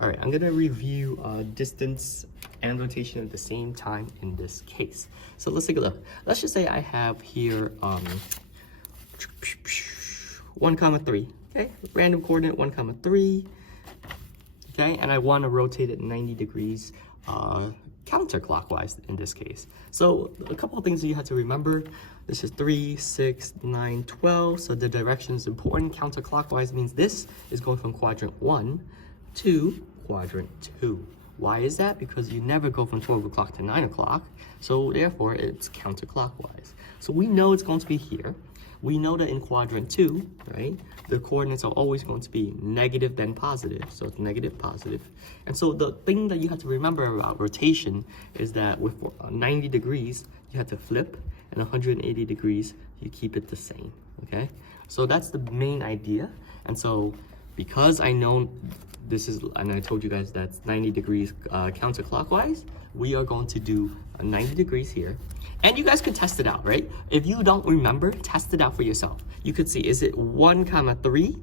All right, I'm gonna review distance and rotation at the same time in this case. So let's take a look. Let's just say I have here 1 comma 3, okay? Random coordinate 1 comma 3, okay? And I wanna rotate it 90 degrees counterclockwise in this case. So a couple of things that you have to remember. This is 3, 6, 9, 12. So the direction is important. Counterclockwise means this is going from quadrant 1 to quadrant 2. Why is that? Because you never go from 12 o'clock to 9 o'clock. So therefore it's counterclockwise. So we know it's going to be here. We know that in quadrant 2, right, the coordinates are always going to be negative then positive. So it's negative, positive. And so the thing that you have to remember about rotation is that with 90 degrees, you have to flip, and 180 degrees, you keep it the same, okay? So that's the main idea. And so because I know this is, and I told you guys that's 90 degrees counterclockwise, we are going to do 90 degrees here. And you guys could test it out, right? If you don't remember, test it out for yourself. You could see, is it 1 comma 3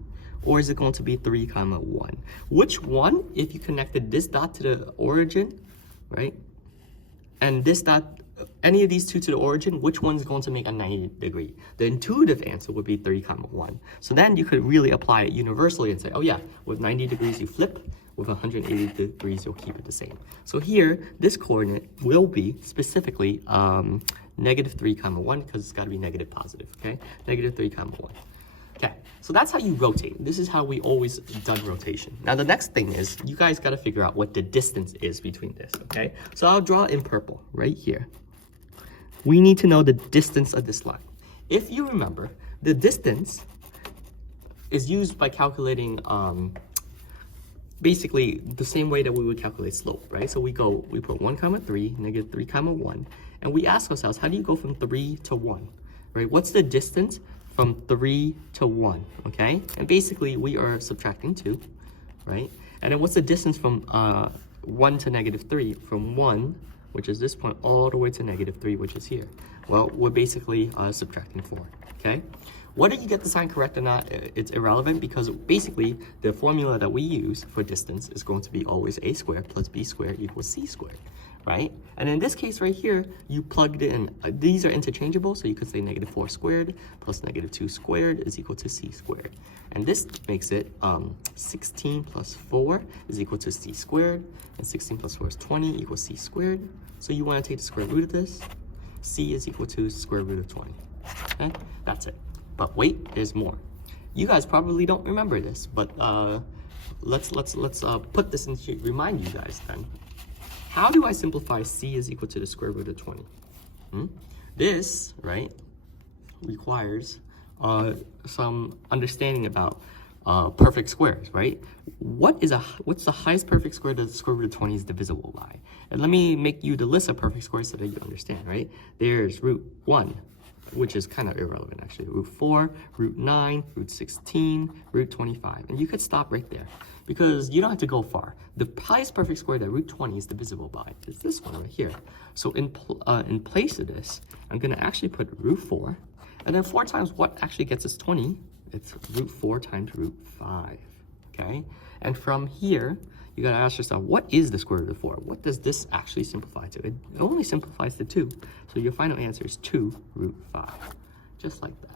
or is it going to be 3 comma 1? Which one, if you connected this dot to the origin, right? And this dot, any of these two to the origin, which one's going to make a 90 degree? The intuitive answer would be 3 comma 1. So then you could really apply it universally and say, oh yeah, with 90 degrees you flip, with 180 degrees, you'll keep it the same. So here, this coordinate will be specifically negative 3 comma 1 because it's got to be negative positive, okay? Negative 3 comma 1. Okay, so that's how you rotate. This is how we always done rotation. Now the next thing is, you guys got to figure out what the distance is between this, okay? So I'll draw in purple right here. We need to know the distance of this line. If you remember, the distance is used by calculating basically the same way that we would calculate slope, right? So we put 1 comma 3, negative 3 comma 1, and we ask ourselves, how do you go from 3 to 1, right? What's the distance from 3 to 1, okay? And basically we are subtracting 2, right? And then what's the distance from 1 to negative 3? From 1, which is this point, all the way to negative 3, which is here. Well, we're basically subtracting 4, okay? Whether you get the sign correct or not, it's irrelevant because basically the formula that we use for distance is going to be always a squared plus b squared equals c squared, right? And in this case right here, you plugged in, these are interchangeable, so you could say negative 4 squared plus negative 2 squared is equal to c squared. And this makes it 16 plus 4 is equal to c squared, and 16 plus 4 is 20 equals c squared. So you want to take the square root of this. C is equal to square root of 20, okay? That's it. But wait, there's more. You guys probably don't remember this, but let's put this into remind you guys then. How do I simplify c is equal to the square root of 20? This, right, requires some understanding about perfect squares, right? What's the highest perfect square that the square root of 20 is divisible by? And let me make you the list of perfect squares so that you understand, right? There's root 1, which is kind of irrelevant actually, root 4, root 9, root 16, root 25. And you could stop right there because you don't have to go far. The highest perfect square that root 20 is divisible by is this one right here. So in place of this, I'm gonna actually put root 4, and then 4 times what actually gets us 20? It's root 4 times root 5, okay? And from here, you gotta ask yourself, what is the square root of 4? What does this actually simplify to? It only simplifies to 2. So your final answer is 2 root 5, just like that.